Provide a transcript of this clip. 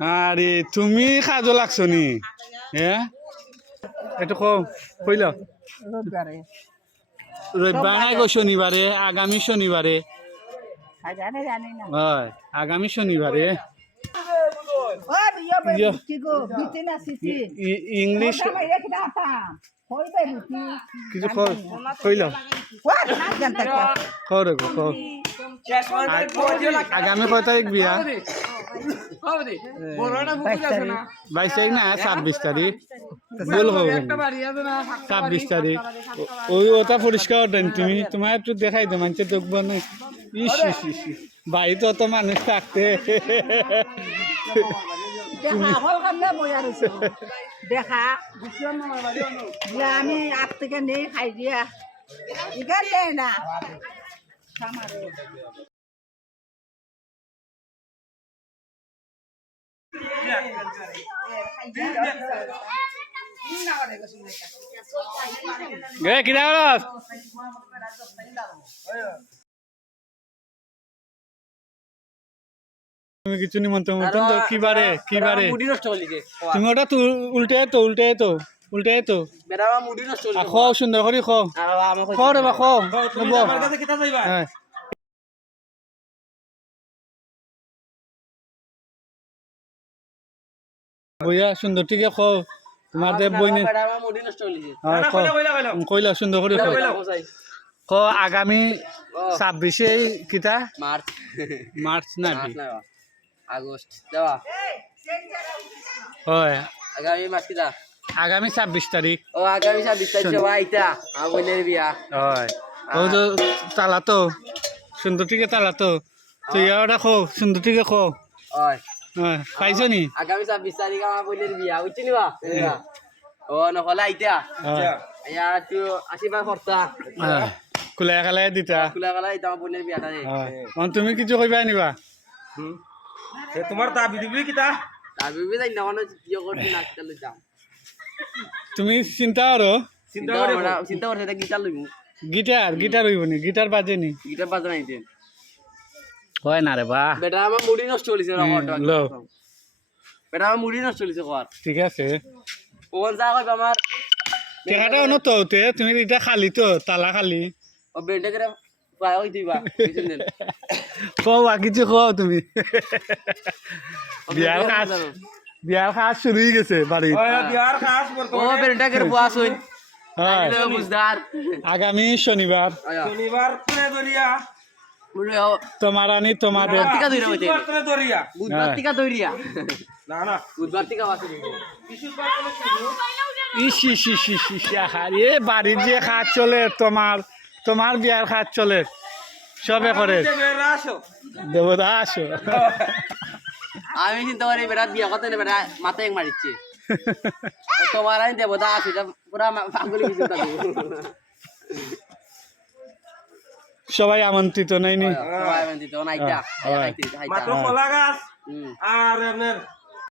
আরে তুমি কাজও লাগছো নি হ্যাঁ একটু কইল রবিবার নাই গো শনিবারে আগামী শনিবারে হয় আগামী শনিবারে ইংলিশ কিছু কইল খবর আগামী কয় তারিখ বিয়া 22 তারিখ না 26 তারিখ ভুল হবে 26 তারিখ ওই ওটা পরিষ্কার দেন তুমি তোমার একটু দেখাই দো মানুষের দেখবো না ইস বাড়ি তো অত মানুষ থাকতে দেখা আমি আপ থেকে নেই খাই দিয়া ইগার দেয় না তুমি কিছু নিমন্ত্রণ কিবারে তুমি ওটা উল্টে তো খাও সুন্দর করে খাও রে বা খাও বইয়া সুন্দর ঠিক খাও তোমার বইনে কইলা সুন্দর করে খাও আগামী 26 কিতা মার্চ না আগস্ট দেওয়া হয় আগামী মাস কিটা আগামী 26 তারিখ ও আগামী 26 তারিখ সবাই আইতা আমার বিয়া হয় ও তো তালা তো সুন্দর ঠিক তালা তো তুই ওটা খো সুন্দর ঠিক খো হয় হ্যাঁ পাইছো নি আগামী 26 তারিখ আমার বোনের বিয়া বুঝছি নিবা ও নহলে আইতা ইয়া তো আশীর্বাদ করতা কুলাই কালাই দিতা কুলা কালাই আইতা আমার বোনের বিয়াটা রে তুমি কিছু কইবা নিবা তোমার দাবি দিবি কিতা দাবি যাই না মানে ইয়ে করছি না কিতা লই যাম তুমি চিন্তা করো চিন্তা করছে এটা গিটার লইমু গিটার হইব নি গিটার বাজে নি গিটার বাজা নাই দেন হয় না রে বা বেটা আমার মুড়ি নষ্ট হইছে না বেটা আমার মুড়ি নষ্ট হইছে কর ঠিক আছে কোন যা কইবা আমার টেকাটা অন তো তুমি এটা খালি তো তালা খালি ও বেন্ডে করে পায় হই দিবা বুঝছেন দেন কোয়া কিছু খাও তুমি বিয়ার কাজ শুরু হয়ে গেছে বাড়ি বিয়ার খাস ও বেন্ডে করে পাস হই বুঝদার আগামী শনিবার কোনে দরিয়া তোমার আনি তোমাদের টিকা দইরা হইতে কোনে দরিয়া বুধবার টিকা দইরিয়া না বুধবার টিকা বাসে আরে বাড়ির যে কাজ চলে তোমার বিয়ার কাজ চলে সবে করে দেবতা আসো আমি চিন্তা করি বেটা বিয়া করতে না বেটা মাথায় মারিচ্ছে তোমার আমি দেবতা আসি পুরা পাগলি কিছু সবাই আমন্ত্রিত নাইনি সবাই আমন্ত্রিত নাইটা মাত্র কলা গাছ আর